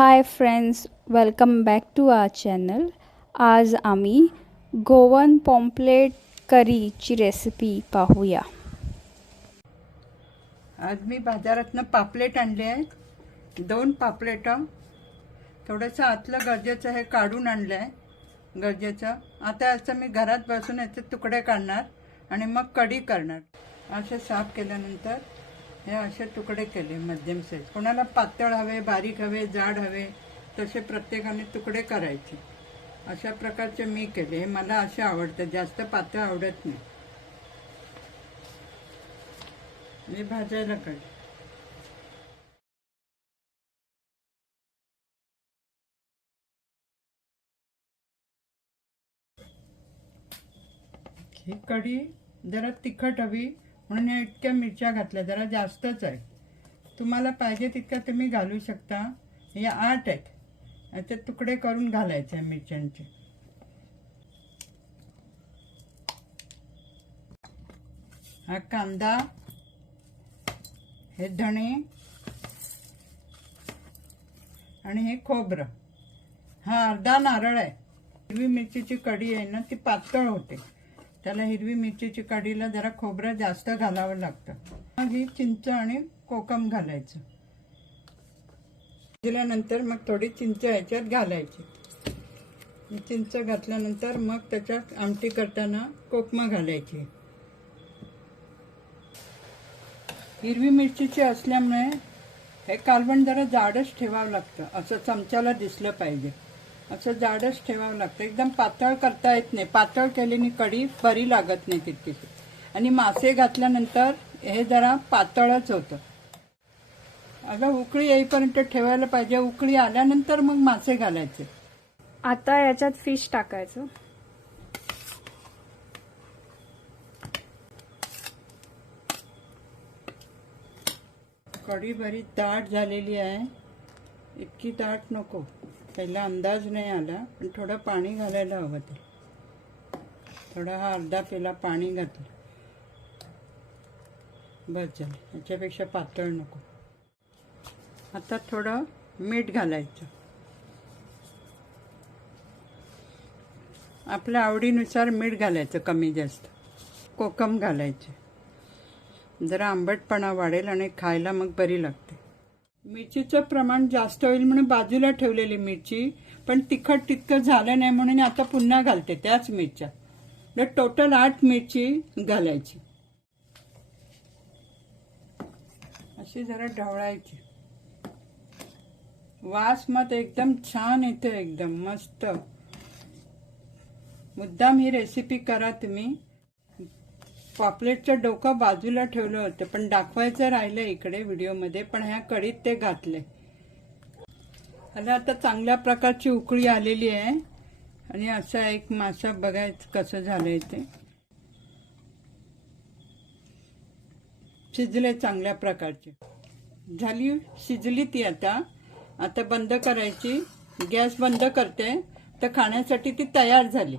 High friends, welcome back to our channel. आज आम्ही Goan pamphlet करीची recipe पाहूया. आज मी बाजारातनं पापलेट आणले आहेत. 2 पापलेटं. थोडंसं आतलं गरजेचं हे काढून आणलं आहे गरजेचं. आता याचं मी घरात बसून याचे तुकडे काढणार आणि मग कढी करणार. असे साफ केल्यानंतर हे असे तुकडे केले मध्यम साईज. कोणाला पातळ हवे, बारीक हवे, जाड हवे तसे प्रत्येकाने तुकडे करायचे. अशा प्रकारचे मी केले. मला असे आवडतं, जास्त पातळ आवडत नाही. मी भाजायला काढले. ही कढी जरा तिखट हवी म्हणून या इतक्या मिरच्या घातल्या, जरा जास्तच आहे. तुम्हाला पाहिजे तितक्या तुम्ही घालू शकता. या 8 आहेत. याचे तुकडे करून घालायचे मिरच्यांचे. हा कांदा, हे धणे आणि हे खोबरं. हा अर्धा नारळ आहे. हिरवी मिरचीची कढी आहे ना, ती पातळ होते. त्याला हिरवी मिरचीची कढीला जरा खोबरं जास्त घालावं लागतं. मग ही चिंच आणि कोकम घालायचं. दिल्यानंतर मग थोडी चिंच ह्याच्यात घालायची. चिंच घातल्यानंतर मग त्याच्यात आमटी करताना कोकम घालायची. हिरवी मिरचीची असल्यामुळे हे कालवण जरा जाडच ठेवावं लागतं. असं चमच्याला दिसलं पाहिजे असं जाडच ठेवावं लागतं. एकदम पातळ करता येत नाही. पातळ केल्याने कढी बरी लागत नाही तितकी. आणि मासे घातल्यानंतर हे जरा पातळच होतं. अगं उकळी येईपर्यंत ठेवायला पाहिजे. उकळी आल्यानंतर मग मासे घालायचे. आता याच्यात फिश टाकायचं. कढी बरी दाट झालेली आहे. इतकी दाट नको. पहिला अंदाज नाही आला, पण थोडं पाणी घालायला हवं. ते थोडा हा अर्धा पेला पाणी घातलं बस झालं. याच्यापेक्षा पातळ नको. आता थोडं मीठ घालायचं. आपल्या आवडीनुसार मीठ घालायचं, कमी जास्त. कोकम घालायचे. जरा आंबटपणा वाढेल आणि खायला मग बरी लागते. मिरचीचं प्रमाण जास्त होईल म्हणून बाजूला ठेवलेली मिरची, पण तिखट तितकं झालं नाही म्हणून आता पुन्हा घालते त्याच मिरच्या. टोटल 8 मिरची घालायची. अशी जरा ढवळायची. वास मत एकदम छान येते, एकदम मस्त. मुद्दाम ही रेसिपी करा तुम्ही. पापलेटचं डोकं बाजूला ठेवलं होतं, पण दाखवायचं राहिलं इकडे व्हिडिओमध्ये. पण ह्या कढीत ते घातले. आता चांगल्या प्रकारची उकळी आलेली आहे. आणि असा एक मासा बघायचं कसं झालंय ते. शिजले चांगल्या प्रकारचे. झाली, शिजली ती. आता बंद करायची. गॅस बंद करते. तर खाण्यासाठी ती तयार झाली.